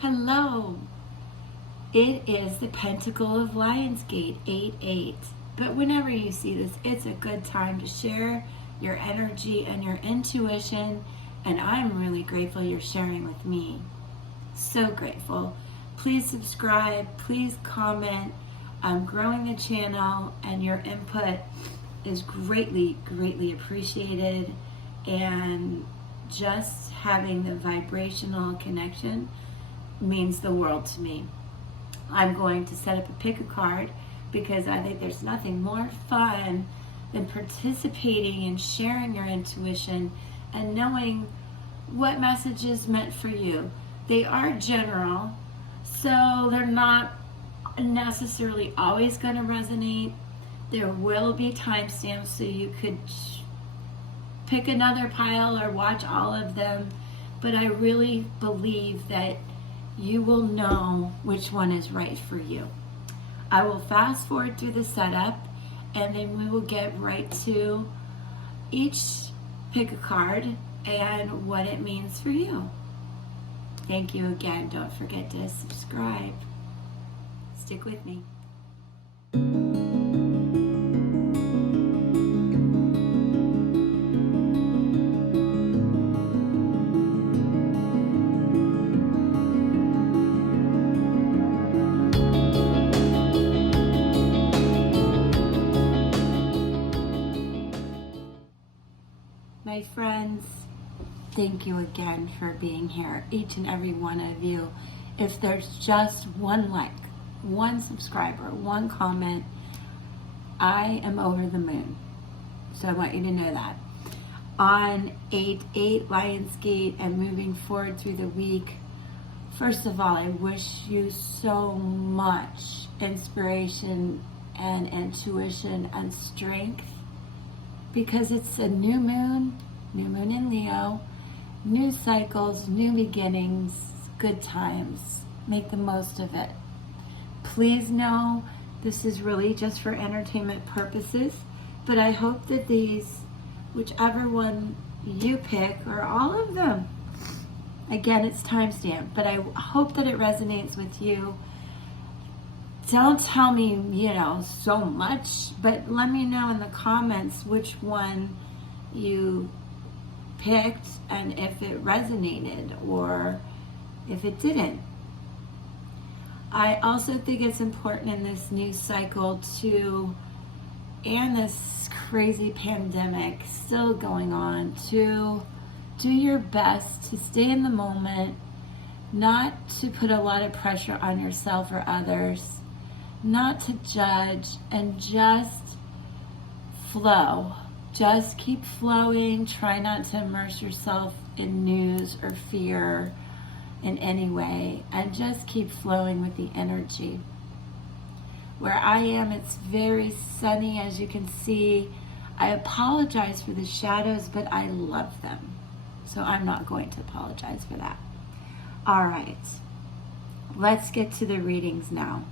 Hello. It is the Pentacle of Lionsgate 8-8. But whenever you see this, it's a good time to share your energy and your intuition. And I'm really grateful you're sharing with me. So grateful. Please subscribe. Please comment. I'm growing the channel, and your input is greatly, greatly appreciated. And just having the vibrational connection means the world to me. I'm going to set up a pick a card because I think there's nothing more fun than participating and sharing your intuition and knowing what message is meant for you. They are general, so they're not necessarily always going to resonate. There will be timestamps, so you could pick another pile or watch all of them, but I really believe that you will know which one is right for you. I will fast forward through the setup, and then we will get right to each pick a card and what it means for you. Thank you again. Don't forget to subscribe. Stick with me. My friends, thank you again for being here, each and every one of you. If there's just one like, one subscriber, one comment, I am over the moon. So I want you to know that. On 8-8 Lionsgate and moving forward through the week, first of all, I wish you so much inspiration and intuition and strength, because it's a new moon in Leo, new cycles, new beginnings, good times. Make the most of it. Please know this is really just for entertainment purposes, but I hope that these, whichever one you pick, or all of them, again, it's timestamped, but I hope that it resonates with you. Don't tell me, so much, but let me know in the comments which one you picked and if it resonated or if it didn't. I also think it's important in this new cycle and this crazy pandemic still going on, to do your best to stay in the moment, not to put a lot of pressure on yourself or others, not to judge, and just flow. Just keep flowing. Try not to immerse yourself in news or fear in any way, and just keep flowing with the energy. Where I am, it's very sunny, as you can see. I apologize for the shadows, but I love them, so I'm not going to apologize for that. All right, let's get to the readings now.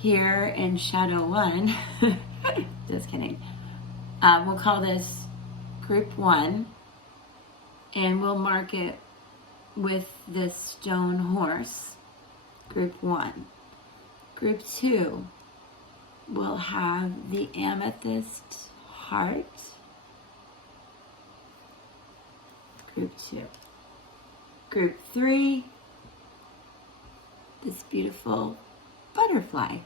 Here in Shadow 1, just kidding, we'll call this Group 1, and we'll mark it with this stone horse, Group 1. Group 2 will have the amethyst heart, Group 2. Group 3, this beautiful butterfly,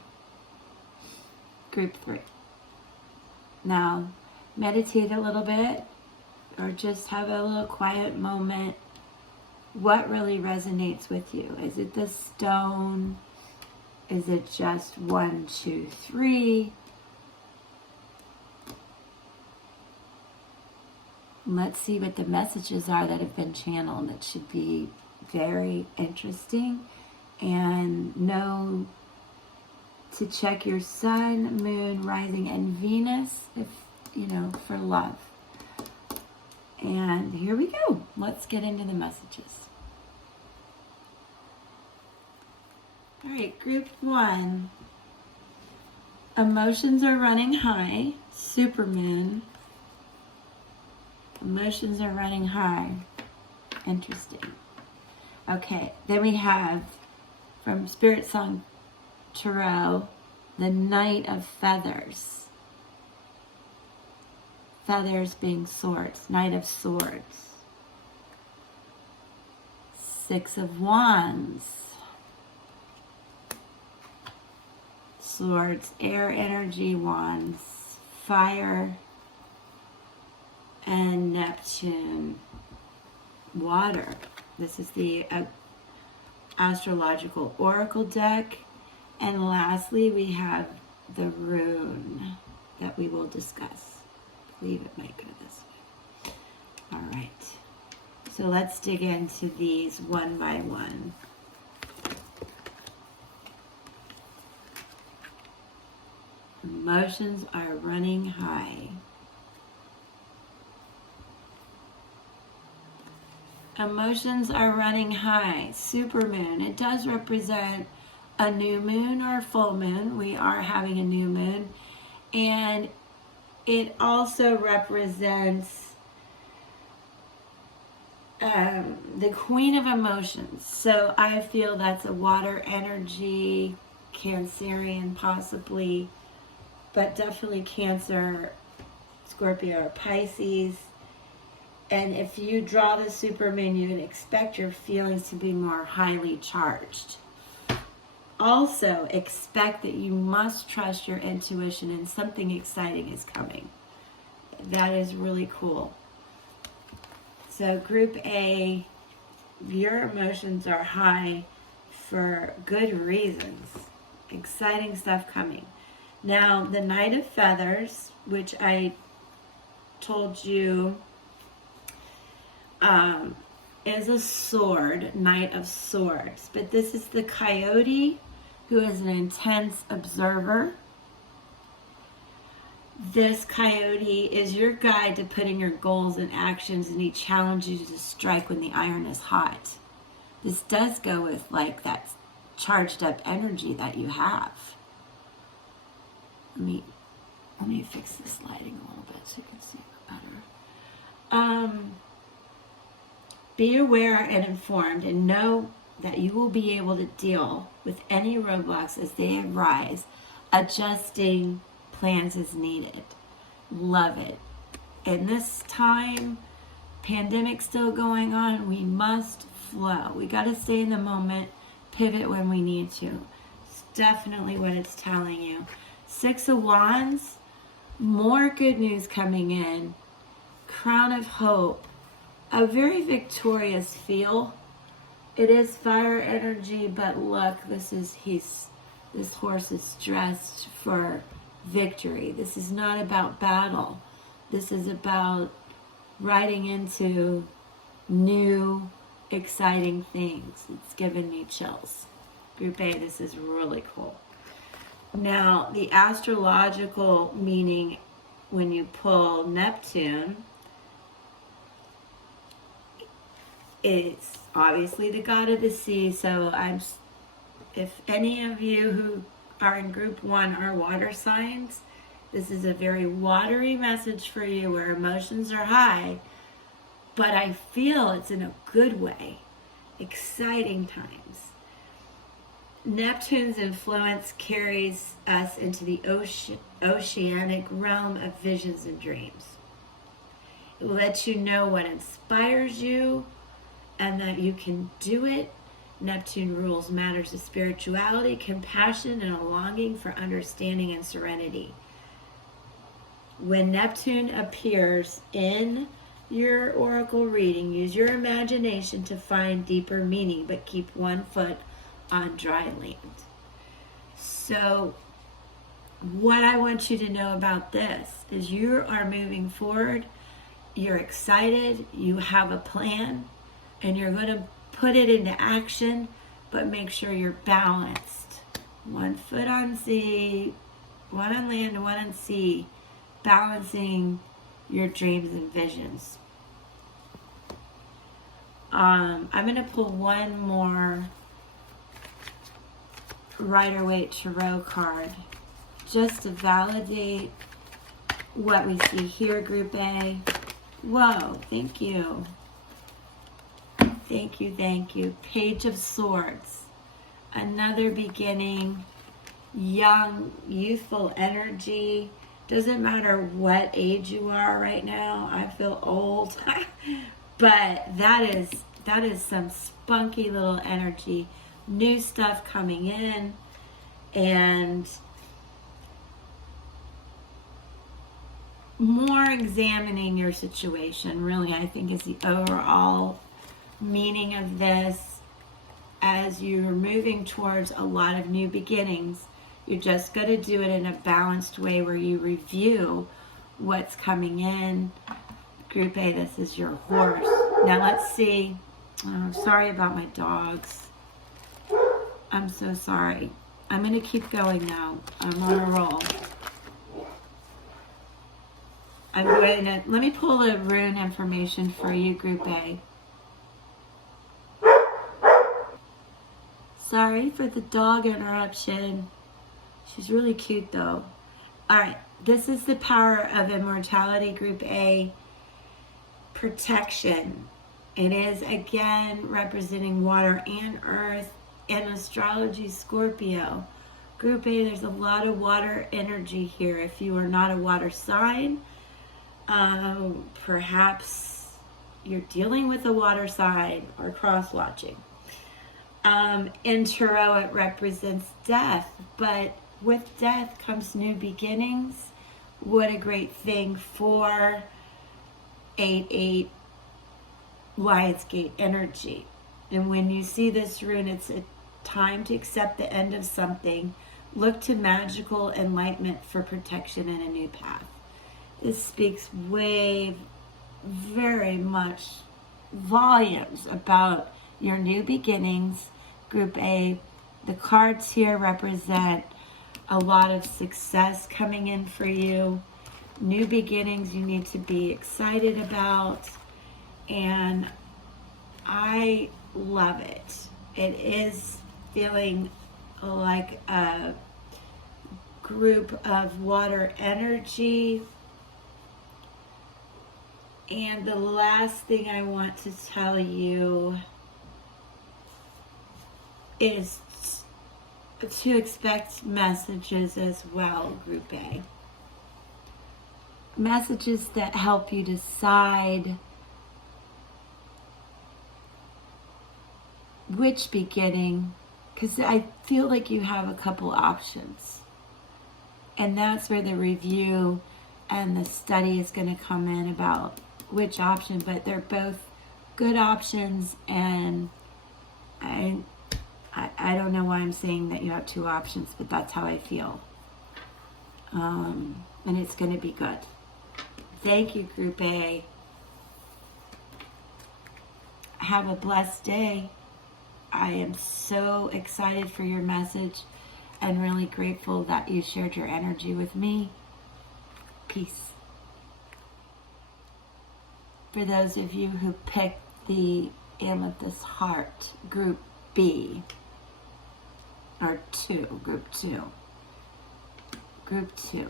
Group 3. Now, meditate a little bit, or just have a little quiet moment. What really resonates with you? Is it the stone? Is it just 1, 2, 3? Let's see what the messages are that have been channeled. That should be very interesting. And know to check your sun, moon, rising, and Venus, if for love. And here we go. Let's get into the messages. All right, Group 1. Emotions are running high. Supermoon. Emotions are running high. Interesting. Okay, then we have from Spirit Song Tarot, the Knight of Feathers. Feathers being swords, Knight of Swords. Six of Wands. Swords, air energy, wands, fire, and Neptune, water. This is the astrological oracle deck. And lastly, we have the rune that we will discuss. I believe it might go this way. All right. So let's dig into these one by one. Emotions are running high. Emotions are running high. Supermoon. It does represent a new moon or a full moon. We are having a new moon. And it also represents the Queen of Emotions. So I feel that's a water energy, Cancerian possibly, but definitely Cancer, Scorpio, or Pisces. And if you draw the supermoon, you can expect your feelings to be more highly charged. Also, expect that you must trust your intuition and something exciting is coming. That is really cool. So Group A, your emotions are high for good reasons. Exciting stuff coming. Now, the Knight of Feathers, which I told you is a sword, Knight of Swords. But this is the coyote who is an intense observer. This coyote is your guide to putting your goals in actions, and he challenges you to strike when the iron is hot. This does go with like that charged up energy that you have. Let me fix this lighting a little bit so you can see it better. Be aware and informed, and know that you will be able to deal with any roadblocks as they arise, adjusting plans as needed. Love it. In this time, pandemic still going on, we must flow. We got to stay in the moment, pivot when we need to. It's definitely what it's telling you. Six of Wands, more good news coming in. Crown of Hope, a very victorious feel. It is fire energy, but look, this horse is dressed for victory. This is not about battle. This is about riding into new, exciting things. It's given me chills. Group A, this is really cool. Now, the astrological meaning when you pull Neptune is obviously the god of the sea. So if any of you who are in group 1 are water signs, this is a very watery message for you where emotions are high, but I feel it's in a good way. Exciting times. Neptune's influence carries us into the oceanic realm of visions and dreams. It will let you know what inspires you and that you can do it. Neptune rules matters of spirituality, compassion, and a longing for understanding and serenity. When Neptune appears in your oracle reading, use your imagination to find deeper meaning, but keep one foot on dry land. So what I want you to know about this is you are moving forward, you're excited, you have a plan, and you're going to put it into action, but make sure you're balanced. One foot on sea, one on land, one on sea, balancing your dreams and visions. I'm going to pull one more Rider-Waite Tarot card just to validate what we see here, Group A. Whoa, thank you. Thank you, thank you. Page of Swords. Another beginning. Young, youthful energy. Doesn't matter what age you are right now. I feel old. But that is some spunky little energy. New stuff coming in. And more examining your situation, really, I think, is the overall meaning of this. As you're moving towards a lot of new beginnings, you're just going to do it in a balanced way where you review what's coming in. Group A, this is your horse. Now let's see. Oh, sorry about my dogs. I'm so sorry. I'm going to keep going now. I'm on a roll. I'm going to, let me pull the rune information for you, Group A. Sorry for the dog interruption. She's really cute though. All right, this is the power of immortality, Group A. Protection. It is again representing water and earth and astrology, Scorpio. Group A, there's a lot of water energy here. If you are not a water sign, perhaps you're dealing with a water sign or cross-watching. In Tarot, it represents death, but with death comes new beginnings. What a great thing for 8/8 Lionsgate energy. And when you see this rune, it's a time to accept the end of something. Look to magical enlightenment for protection and a new path. This speaks very much volumes about your new beginnings, Group A. The cards here represent a lot of success coming in for you. New beginnings you need to be excited about. And I love it. It is feeling like a group of water energy. And the last thing I want to tell you is to expect messages as well, Group A. Messages that help you decide which beginning, because I feel like you have a couple options. And that's where the review and the study is going to come in about which option, but they're both good options, and I don't know why I'm saying that you have two options, but that's how I feel. And it's going to be good. Thank you, Group A. Have a blessed day. I am so excited for your message and really grateful that you shared your energy with me. Peace. For those of you who picked the Amethyst Heart, Group B, or 2, Group 2. Group 2.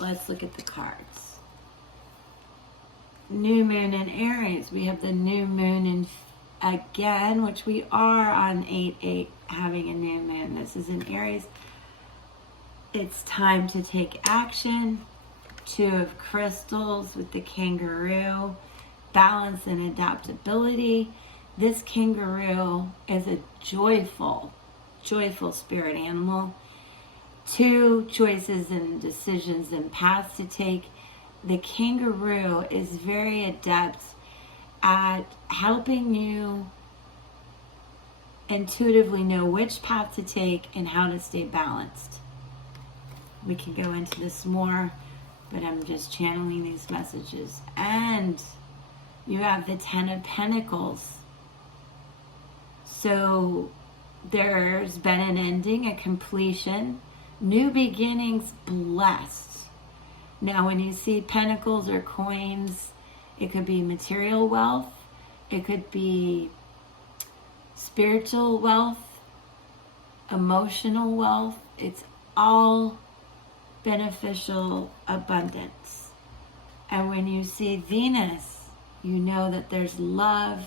Let's look at the cards. New Moon in Aries. We have the new moon in again, which we are on 8/8 having a new moon. This is in Aries. It's time to take action. 2 of Crystals with the kangaroo. Balance and adaptability. This kangaroo is a joyful spirit animal. 2 choices and decisions and paths to take. The kangaroo is very adept at helping you intuitively know which path to take and how to stay balanced. We can go into this more, but I'm just channeling these messages. And you have the 10 of Pentacles. So there's been an ending, a completion, new beginnings, blessed. Now when you see pentacles or coins, it could be material wealth, it could be spiritual wealth, emotional wealth. It's all beneficial abundance. And when you see Venus, you know that there's love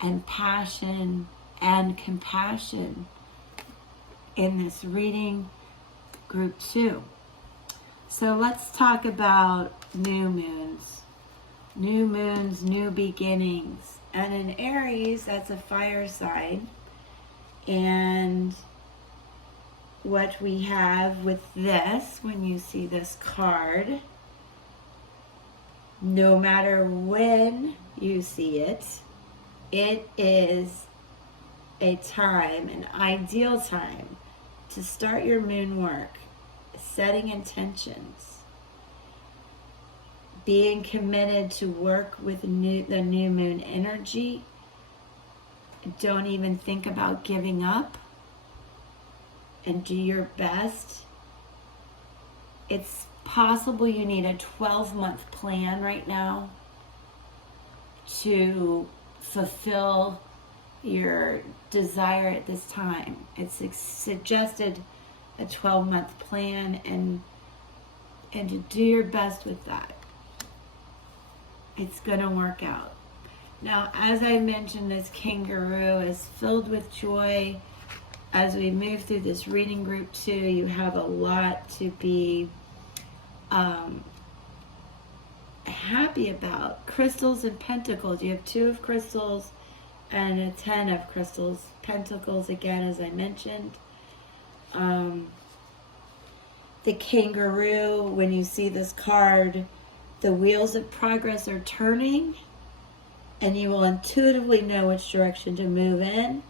and passion and compassion in this reading, group 2. So let's talk about new moons. New moons, new beginnings. And in Aries, that's a fire sign. And what we have with this, when you see this card, no matter when you see it, it is a time, an ideal time to start your moon work, setting intentions, being committed to work with the new moon energy. Don't even think about giving up, and do your best. It's possible you need a 12-month plan right now to fulfill your desire at this time. It's suggested a 12-month plan, and to do your best with that. It's going to work out. Now, as I mentioned, this kangaroo is filled with joy. As we move through this reading group 2, you have a lot to be happy about. Crystals and pentacles. You have 2 of crystals and a 10 of crystals. Pentacles, again, as I mentioned. The kangaroo, when you see this card, the wheels of progress are turning, and you will intuitively know which direction to move in.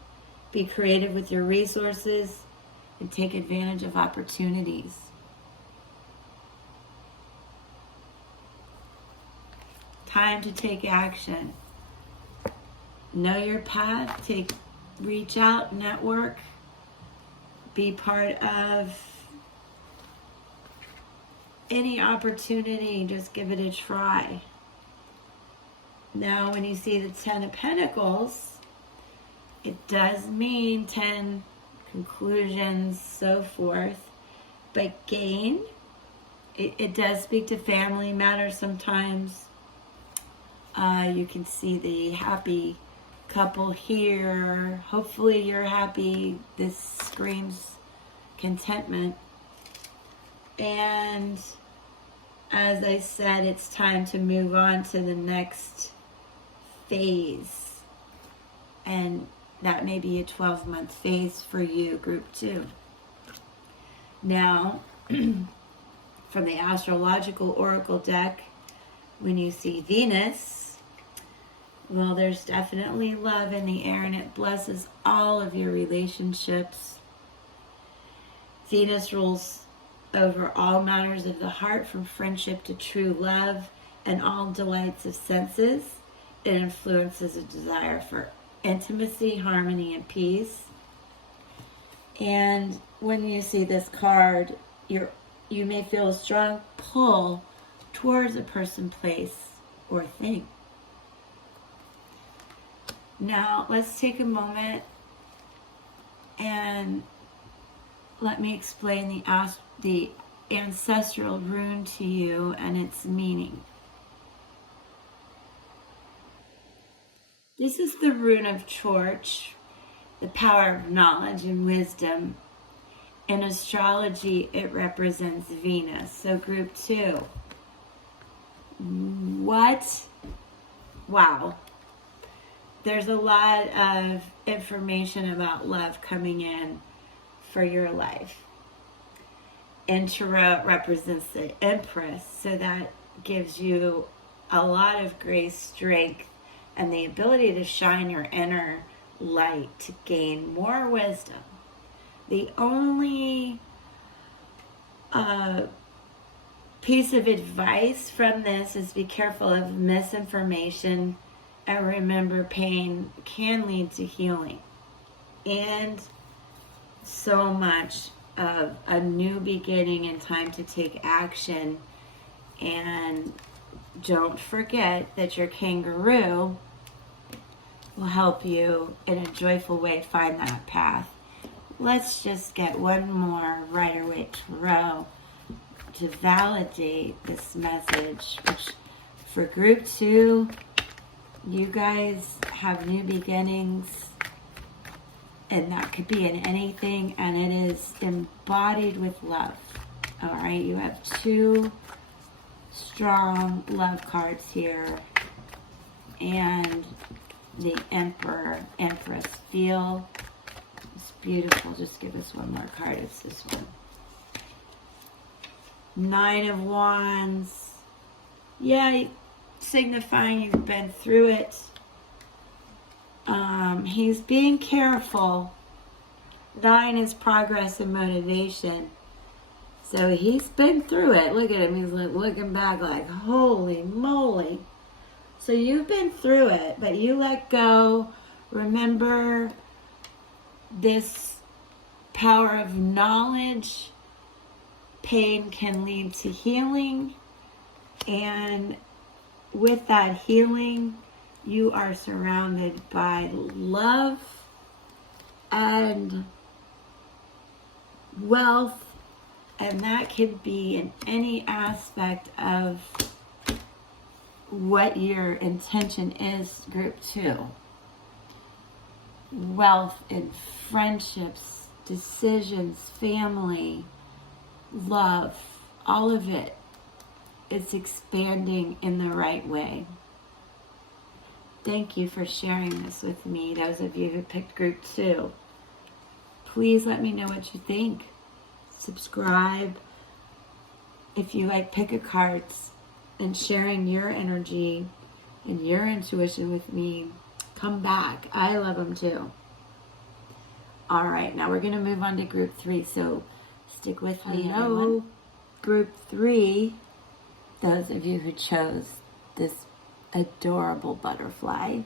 Be creative with your resources and take advantage of opportunities. Time to take action. Know your path. Reach out, network. Be part of any opportunity. Just give it a try. Now, when you see the 10 of Pentacles, it does mean 10 conclusions, so forth. But gain, it does speak to family matters sometimes. You can see the happy couple here. Hopefully you're happy. This screams contentment. And as I said, it's time to move on to the next phase. And that may be a 12-month phase for you, group 2. Now, from the astrological oracle deck, when you see Venus, well, there's definitely love in the air, and it blesses all of your relationships. Venus rules over all matters of the heart, from friendship to true love and all delights of senses. It influences a desire for intimacy, harmony, and peace. And when you see this card, you may feel a strong pull towards a person, place, or thing. Now, let's take a moment and let me explain the ancestral rune to you and its meaning. This is the rune of Chorch, the power of knowledge and wisdom. In astrology, it represents Venus. So group 2. What? Wow. There's a lot of information about love coming in for your life. And Tarot represents the Empress, so that gives you a lot of grace, strength, and the ability to shine your inner light to gain more wisdom. The only piece of advice from this is be careful of misinformation, and remember, pain can lead to healing. And so much of a new beginning and time to take action. And don't forget that your kangaroo will help you in a joyful way find that path. Let's just get one more Rider-Waite Tarot to validate this message, which for group 2, You guys have new beginnings, and that could be in anything, and it is embodied with love. All right, you have two strong love cards here, and the Emperor, Empress. Feel it's beautiful. Just give us one more card. It's this one. Nine of Wands. Yeah, signifying you've been through it. He's being careful. 9 is progress and motivation. So he's been through it. Look at him. He's like looking back like, holy moly. So you've been through it, but you let go. Remember this power of knowledge. Pain can lead to healing. And with that healing, you are surrounded by love and wealth. And that could be in any aspect of what your intention is, group 2. Wealth in friendships, decisions, family, love, all of it. It's expanding in the right way. Thank you for sharing this with me, those of you who picked group 2. Please let me know what you think. Subscribe. If you like pick-a-cards and sharing your energy and your intuition with me, come back. I love them too. All right, now we're going to move on to group 3, so stick with me. Hello, group 3, those of you who chose this adorable butterfly.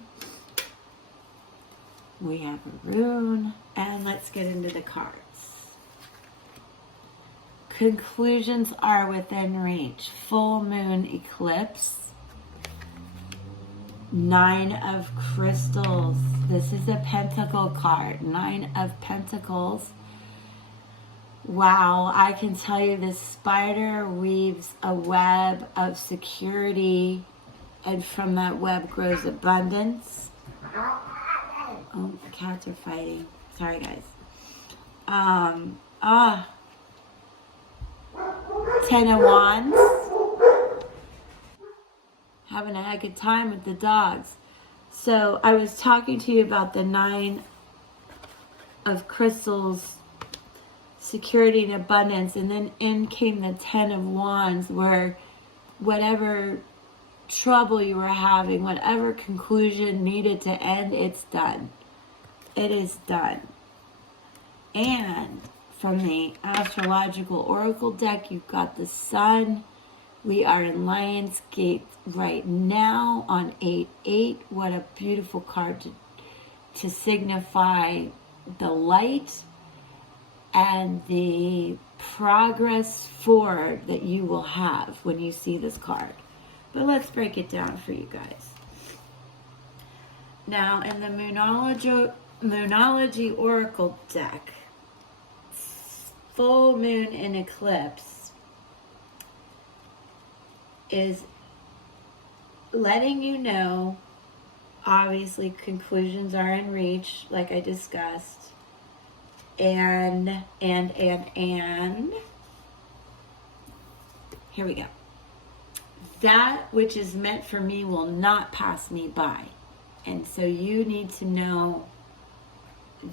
We have a rune, and let's get into the cards. Conclusions are within reach. Full moon eclipse. 9 of crystals. This is a pentacle card. 9 of pentacles. Wow, I can tell you this spider weaves a web of security, and from that web grows abundance. Oh, the cats are fighting. Sorry, guys. 10 of Wands. Having a heck of a time with the dogs. So I was talking to you about the 9 of crystals, security and abundance, and then in came the 10 of Wands, where whatever trouble you were having, whatever conclusion needed to end, it's done. It is done. And from the astrological oracle deck, you've got the sun. We are in Lionsgate right now on 8/8. What a beautiful card to signify the light and the progress forward that you will have when you see this card. But let's break it down for you guys. Now, in the Moonology Oracle deck, full moon in eclipse is letting you know, obviously conclusions are in reach, like I discussed, and here we go. That which is meant for me will not pass me by. And so you need to know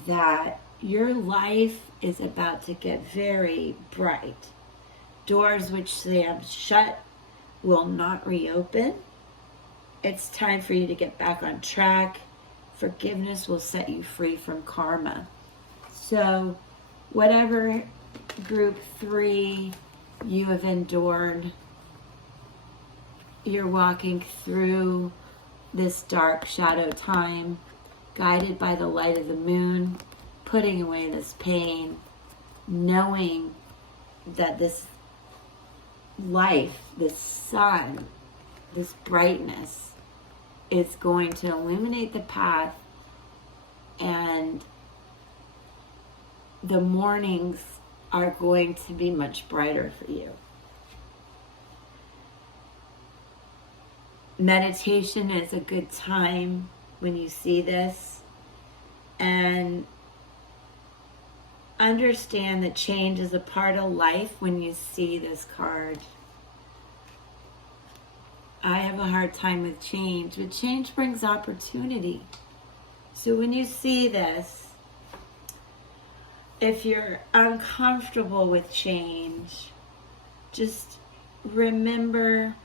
that your life is about to get very bright. Doors which slammed shut will not reopen. It's time for you to get back on track. Forgiveness will set you free from karma. So whatever group 3 you have endured, you're walking through this dark shadow time, guided by the light of the moon, putting away this pain, knowing that this life, this sun, this brightness is going to illuminate the path, and the mornings are going to be much brighter for you. Meditation is a good time when you see this, and understand that change is a part of life when you see this card. I have a hard time with change, but change brings opportunity. So when you see this, if you're uncomfortable with change, just remember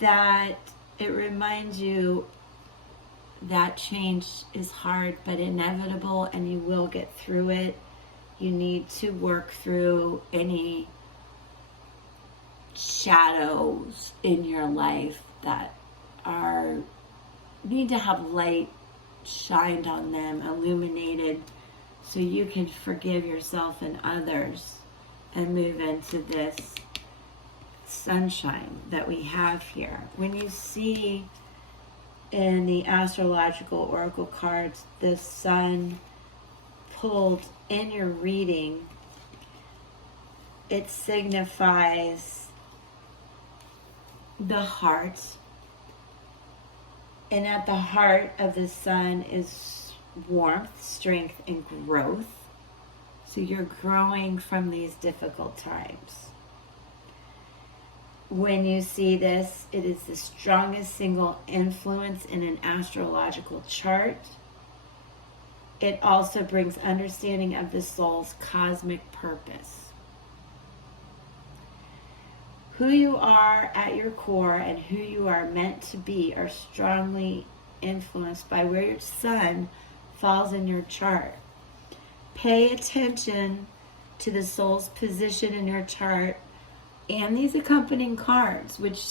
that it reminds you that change is hard but inevitable, and you will get through it. You need to work through any shadows in your life that need to have light shined on them, illuminated, so you can forgive yourself and others and move into this sunshine that we have here. When you see in the astrological oracle cards the sun pulled in your reading, it signifies the heart, and at the heart of the sun is warmth, strength, and growth. So you're growing from these difficult times. When you see this, it is the strongest single influence in an astrological chart. It also brings understanding of the soul's cosmic purpose. Who you are at your core and who you are meant to be are strongly influenced by where your sun falls in your chart. Pay attention to the soul's position in your chart and these accompanying cards, which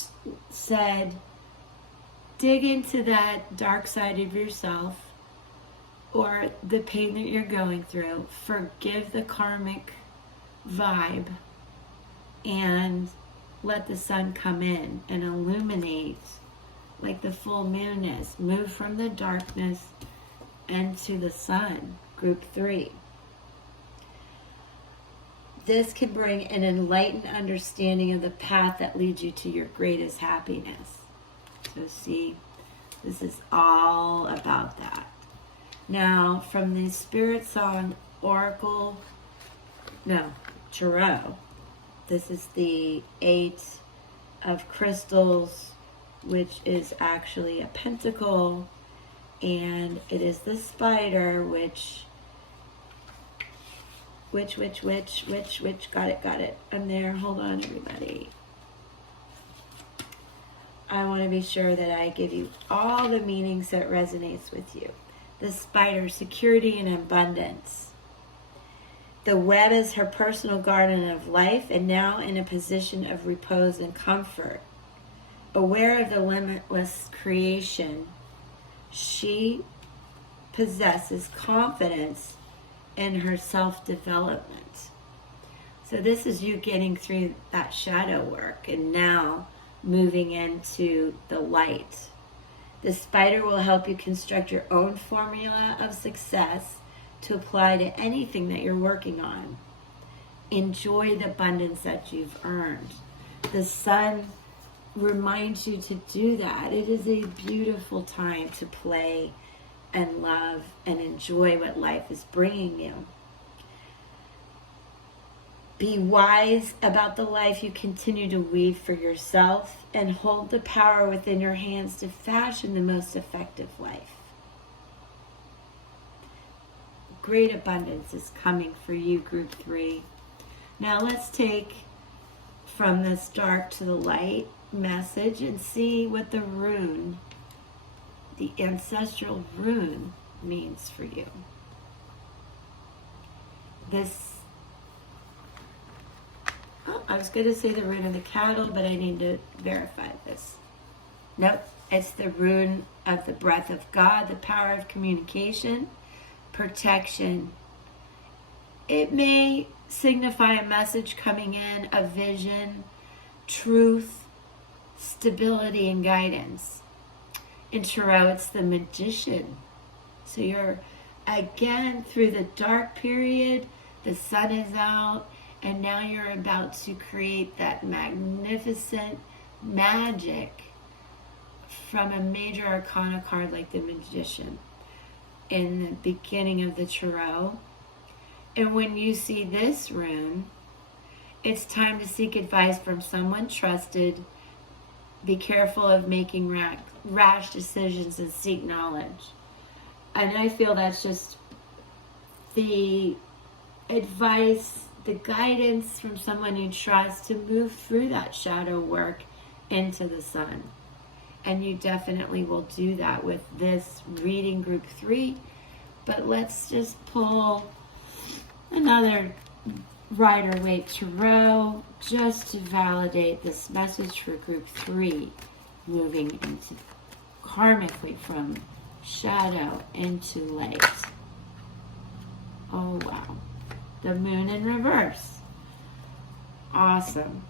said, dig into that dark side of yourself or the pain that you're going through. Forgive the karmic vibe and let the sun come in and illuminate like the full moon is. Move from the darkness into the sun, group 3. This can bring an enlightened understanding of the path that leads you to your greatest happiness. So see, this is all about that. Now, from the Spirit Song Tarot, this is the 8 of Crystals, which is actually a pentacle, and it is the spider, which, got it. I'm there. Hold on, everybody. I want to be sure that I give you all the meanings that resonates with you. The spider, security and abundance. The web is her personal garden of life, and now in a position of repose and comfort. Aware of the limitless creation, she possesses confidence in her self-development. So this is you getting through that shadow work and now moving into the light. The spider will help you construct your own formula of success to apply to anything that you're working on. Enjoy the abundance that you've earned. The sun reminds you to do that. It is a beautiful time to play and love and enjoy what life is bringing you. Be wise about the life you continue to weave for yourself, and hold the power within your hands to fashion the most effective life. Great abundance is coming for you, group 3. Now let's take from this dark to the light message and see what the rune, the ancestral rune, means for you. I was going to say the rune of the cattle, but I need to verify this. Nope, it's the rune of the breath of God, the power of communication, protection. It may signify a message coming in, a vision, truth, stability, and guidance. In Tarot, it's the magician. So you're, again, through the dark period, the sun is out, and now you're about to create that magnificent magic from a major arcana card like the Magician in the beginning of the tarot. And when you see this rune, it's time to seek advice from someone trusted. Be careful of making rash decisions and seek knowledge. And I feel that's just the advice, the guidance from someone you trust to move through that shadow work into the sun. And you definitely will do that with this reading, group 3. But let's just pull another Rider-Waite Tarot just to validate this message for group 3, moving into karmically from shadow into light. Oh wow. The moon in reverse. Awesome.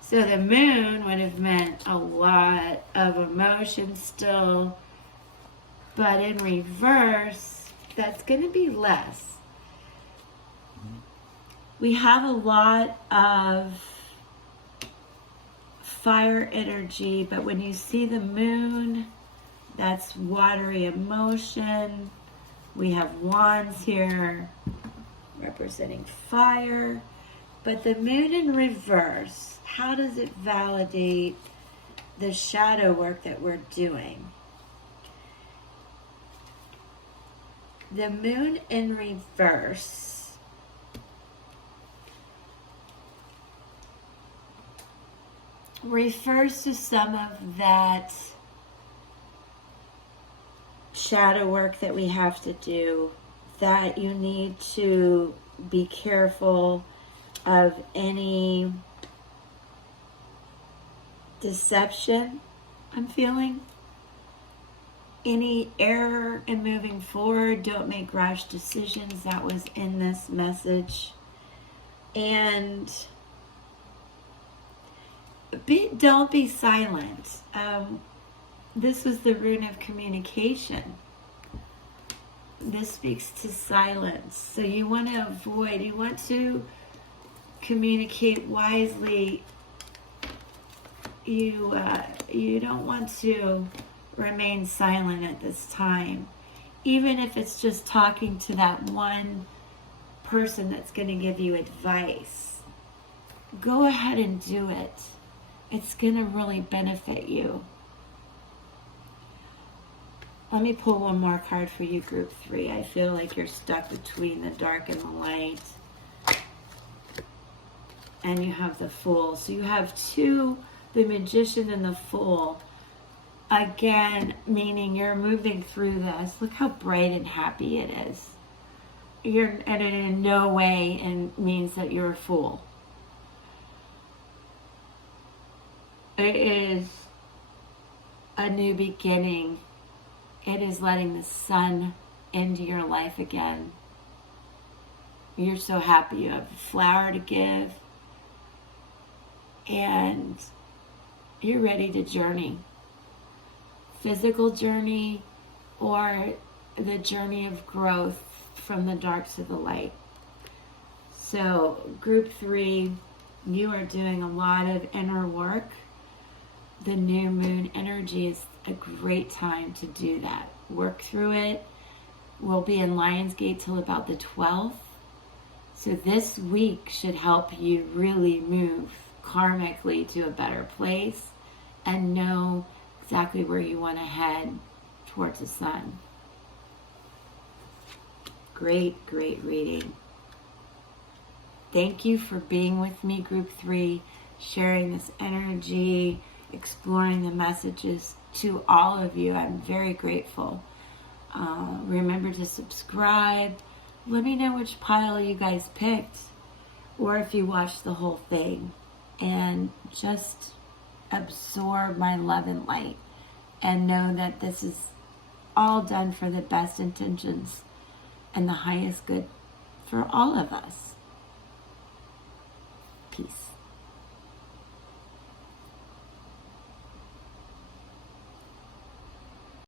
So the moon would have meant a lot of emotion still, but in reverse, that's going to be less. We have a lot of fire energy, but when you see the moon, that's watery emotion. We have wands here representing fire. But the moon in reverse, how does it validate the shadow work that we're doing? The moon in reverse refers to some of that shadow work that we have to do, that you need to be careful of any deception I'm feeling, any error in moving forward. Don't make rash decisions. That was in this message. And don't be silent. This was the rune of communication. This speaks to silence. So you want to avoid, you want to communicate wisely. You don't want to remain silent at this time, even if it's just talking to that one person that's going to give you advice. Go ahead and do it. It's going to really benefit you. Let me pull one more card for you, group 3. I feel like you're stuck between the dark and the light. And you have the Fool. So you have two, the Magician and the Fool. Again, meaning you're moving through this. Look how bright and happy it is. And it in no way means that you're a fool. It is a new beginning. It is letting the sun into your life again. You're so happy you have a flower to give. And you're ready to journey. Physical journey or the journey of growth from the dark to the light. So group 3, you are doing a lot of inner work. The new moon energy is a great time to do that. Work through it. We'll be in Lionsgate till about the 12th. So this week should help you really move karmically to a better place and know exactly where you want to head towards the sun. Great, great reading. Thank you for being with me, group 3, sharing this energy, exploring the messages to all of you. I'm very grateful. Remember to subscribe. Let me know which pile you guys picked, or if you watched the whole thing, and just absorb my love and light and know that this is all done for the best intentions and the highest good for all of us. Peace.